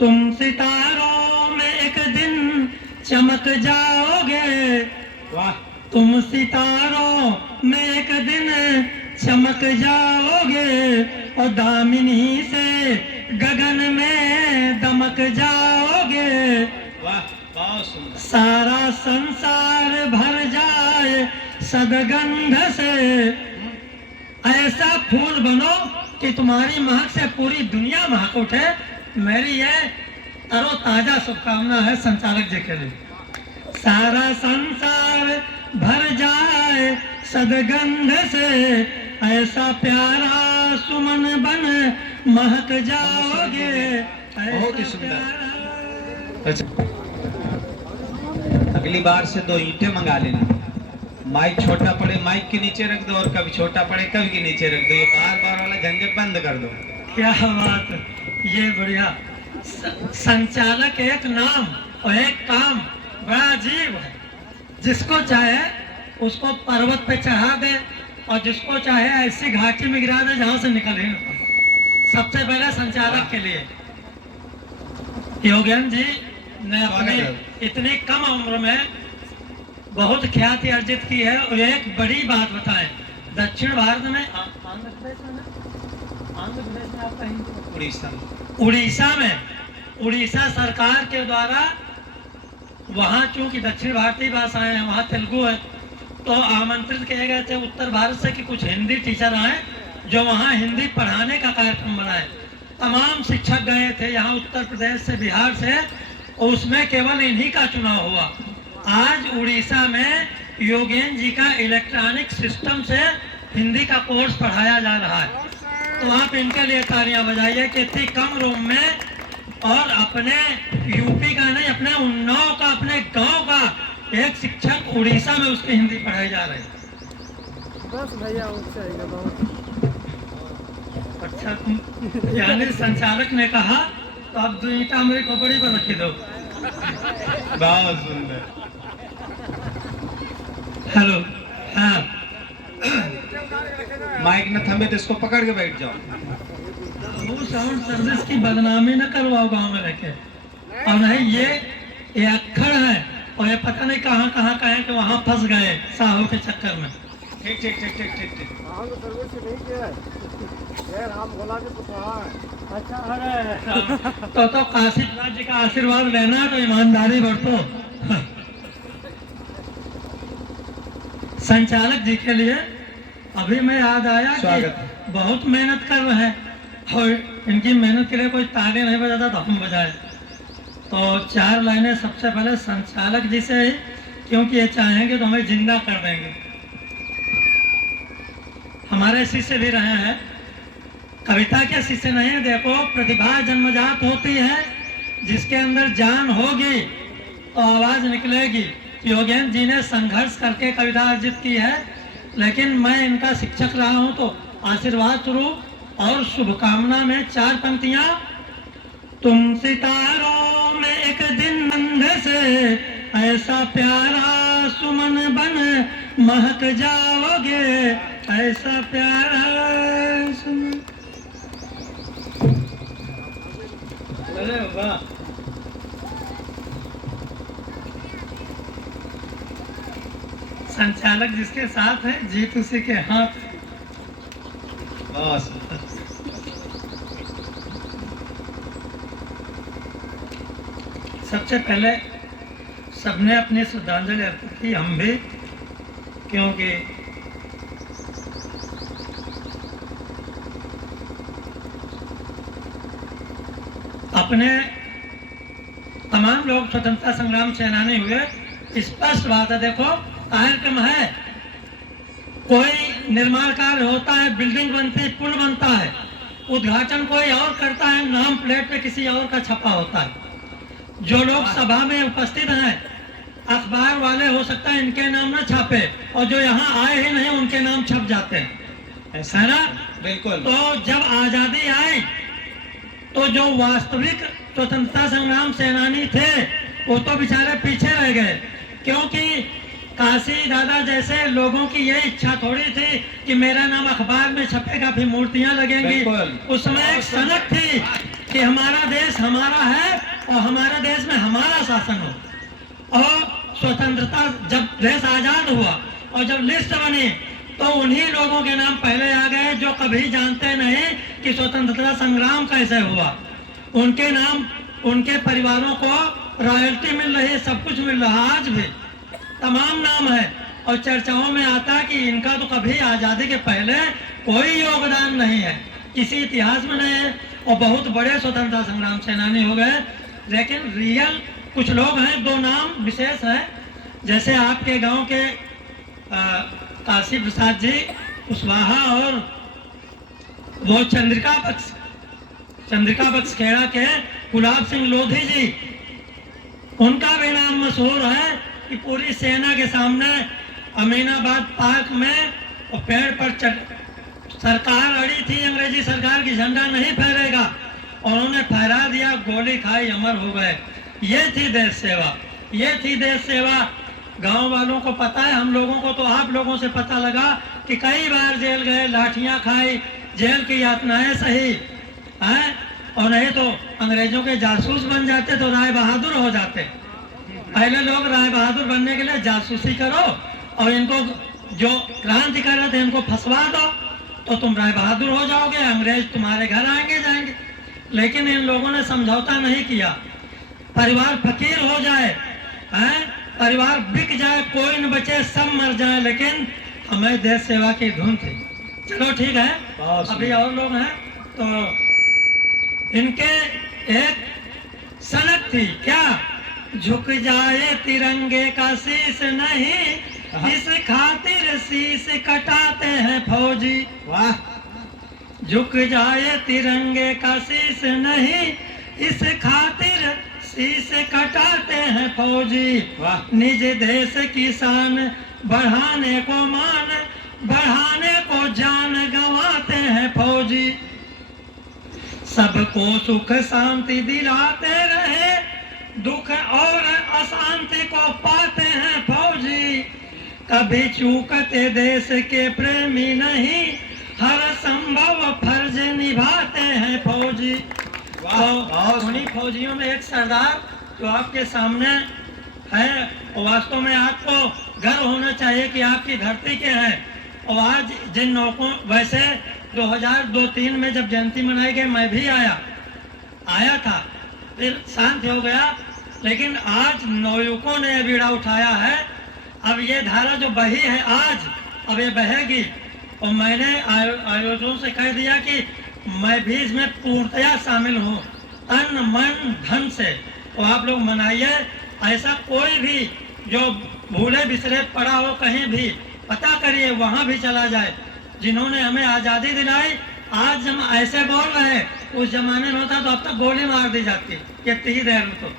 तुम सितारों में एक दिन चमक जाओगे। वाह, तुम सितारों में एक दिन चमक जाओगे और दामिनी से गगन में दमक जाओगे। वाह, बहुत सुंदर। सारा संसार भर जाए सदगंध से, ऐसा फूल बनो कि तुम्हारी महक से पूरी दुनिया महक उठे। मेरी यह तरोताजा शुभकामना है संचालक जी के लिए। सारा संसार भर जाए सदगंध से, ऐसा प्यारा सुमन बन महक जाओगे। बहुत ही सुंदर। अच्छा, अगली बार से 2 ईंटें मंगा लेना। माइक छोटा पड़े माइक के नीचे रख दो, और कभी छोटा पड़े कभी के नीचे रख दो। ये बार बार वाला झंझट बंद कर दो। क्या बात है, ये बढ़िया। संचालक एक नाम और एक काम बड़ा अजीब है। जिसको चाहे उसको पर्वत पे चढ़ा दे और जिसको चाहे ऐसी घाटी में गिरा दे जहां से निकल ही ना पाए। सबसे पहले संचालक के लिए योगेन जी ने अपनी इतनी कम उम्र में बहुत ख्याति अर्जित की है। और एक बड़ी बात बताएं, दक्षिण भारत में आंध्र प्रदेश में आप कहीं उड़ीसा सरकार के द्वारा, वहाँ चूंकि दक्षिण भारतीय भाषाएं हैं, वहाँ तेलुगु है, तो आमंत्रित किए गए थे उत्तर भारत से कि कुछ हिंदी टीचर आए जो वहाँ हिंदी पढ़ाने का कार्यक्रम बनाए। तमाम शिक्षक गए थे यहाँ उत्तर प्रदेश से, बिहार से, और उसमें केवल इन्हीं का चुनाव हुआ। आज उड़ीसा में योगेन जी का इलेक्ट्रॉनिक सिस्टम से हिंदी का कोर्स पढ़ाया जा रहा है। तो आप इनके लिए तालियां बजाइए कि इतनी कम रूम में, और अपने यूपी का नहीं, अपने उन्नाव का, अपने गांव का एक शिक्षक उड़ीसा में उसकी हिंदी पढ़ाई जा रही है। बस भैया अच्छा, यानी संचालक ने कहा तो अब 2 ईंटा मेरी खोपड़ी पर रखी दो। बहुत सुंदर। हेलो, हाँ, माइक न थमे तो इसको पकड़ के बैठ जाओ। वो साउंड सर्विस की बदनामी न करवाओ गांव में रखे। और नहीं, ये अक्खड़ है और ये पता नहीं कहाँ कहाँ का है कि वहाँ फंस गए साहू के चक्कर में। ठीक ठीक ठीक ठीक ठीक ठीक। अच्छा, अरे तो काशी राज्य का आशीर्वाद लेना तो ईमानदारी बरतो। संचालक जी के लिए अभी मैं याद आया कि बहुत मेहनत कर रहे हैं और इनकी मेहनत के लिए कोई ताली नहीं बजाता तो हम बजाए। तो 4 लाइनें सबसे पहले संचालक जी से ही, क्योंकि ये चाहेंगे तो हमें जिंदा कर देंगे। हमारे शिष्य भी रहे हैं, कविता के शिष्य नहीं। देखो, प्रतिभा जन्मजात होती है, जिसके अंदर जान होगी तो आवाज निकलेगी। योगेन जी ने संघर्ष करके कविता अर्जित की है, लेकिन मैं इनका शिक्षक रहा हूं तो आशीर्वाद स्वरूप और शुभकामना में 4 पंक्तियां। तुम सितारों में एक दिन अंध से, ऐसा प्यारा सुमन बन महक जाओगे। ऐसा प्यारा सुमन। अरे वाह, संचालक जिसके साथ है जीत उसी के हाथ। बस, सबसे पहले सबने अपनी श्रद्धांजलि अर्पित की, हम भी, क्योंकि अपने तमाम लोग स्वतंत्रता संग्राम सेनानी हुए। स्पष्ट बात है, देखो कार्यक्रम है, कोई निर्माण कार्य होता है, बिल्डिंग बनती है, पुल बनता है, उद्घाटन कोई और करता है, नाम प्लेट पे किसी और का छपा होता है। जो लोग सभा में उपस्थित हैं, अखबार वाले हो सकता है इनके नाम ना छापे, और जो यहाँ आए ही नहीं उनके नाम छप जाते हैं, ऐसा है ना? बिल्कुल। तो जब आजादी आई तो जो वास्तविक स्वतंत्रता संग्राम सेनानी थे वो तो बेचारे पीछे रह गए, क्योंकि काशी दादा जैसे लोगों की ये इच्छा थोड़ी थी कि मेरा नाम अखबार में छपेगा, फिर मूर्तियां लगेंगी। उस समय एक सनक थी, कि हमारा देश हमारा है और हमारे देश में हमारा शासन हो। और स्वतंत्रता जब देश आजाद हुआ और जब लिस्ट बनी तो उन्हीं लोगों के नाम पहले आ गए जो कभी जानते नहीं कि स्वतंत्रता संग्राम कैसे हुआ। उनके नाम, उनके परिवारों को रॉयल्टी मिल रही है, सब कुछ मिल रहा है, आज भी तमाम नाम है। और चर्चाओं में आता है कि इनका तो कभी आज़ादी के पहले कोई योगदान नहीं है, किसी इतिहास में नहीं है, और बहुत बड़े स्वतंत्रता संग्राम सेनानी हो गए। लेकिन रियल कुछ लोग हैं, दो नाम विशेष हैं, जैसे आपके गांव के काशी प्रसाद जी कुशवाहा और वो चंद्रिका बख्श खेड़ा के गुलाब सिंह लोधी जी, उनका भी नाम मशहूर है कि पूरी सेना के सामने अमीनाबाद पार्क में और पेड़ पर सरकार अड़ी थी, अंग्रेजी सरकार की, झंडा नहीं फहरेगा, और उन्होंने फहरा दिया, गोली खाई, अमर हो गए। ये थी देश सेवा, ये थी देश सेवा। गांव वालों को पता है, हम लोगों को तो आप लोगों से पता लगा कि कई बार जेल गए, लाठियां खाई, जेल की यातनाएं सही हैं, और नहीं तो अंग्रेजों के जासूस बन जाते तो राय बहादुर हो जाते। पहले लोग राय बहादुर बनने के लिए जासूसी करो और इनको जो क्रांति कर रहे थे इनको फंसवा दो तो तुम राय बहादुर हो जाओगे, अंग्रेज तुम्हारे घर आएंगे जाएंगे। लेकिन इन लोगों ने समझौता नहीं किया। परिवार फकीर हो जाए, हैं, परिवार बिक जाए, कोई न बचे, सब मर जाए, लेकिन हमें देश सेवा की धुन थी। चलो ठीक है, अभी और लोग हैं तो इनके एक सनक थी, क्या? झुक जाए तिरंगे का शीश नहीं, इस खातिर शीश कटाते हैं फौजी। वाह, झुक जाए तिरंगे का शीश नहीं, इस खातिर शीश कटाते हैं फौजी। वाह, निज देश की शान बढ़ाने को मान, बढ़ाने को जान गंवाते हैं फौजी। सबको सुख शांति दिलाते रहे, दुख और अशांति को पाते हैं फौजी। कभी चूकते देश के प्रेमी नहीं, हर संभव फर्ज निभाते हैं फौजी। तो उन्हीं फौजियों में एक सरदार जो आपके सामने है, वास्तव में आपको गर्व होना चाहिए कि आपकी धरती के हैं। और आज जिन नौकों, वैसे 2002-3 में जब जयंती मनाई गई मैं भी आया था, फिर शांत हो गया, लेकिन आज नौयुवकों ने बीड़ा उठाया है। अब ये धारा जो बही है आज, अब ये बहेगी, और मैंने आयोजकों से कह दिया कि मैं भी इसमें पूर्णतया शामिल हूँ, तन मन धन से। तो आप लोग मनाइए, ऐसा कोई भी जो भूले बिसरे पड़ा हो कहीं भी, पता करिए, वहाँ भी चला जाए। जिन्होंने हमें आज़ादी दिलाई, आज हम ऐसे बोल रहे हैं, उस जमाने में होता तो अब तक गोली मार दी जाती, ये तीर है तो।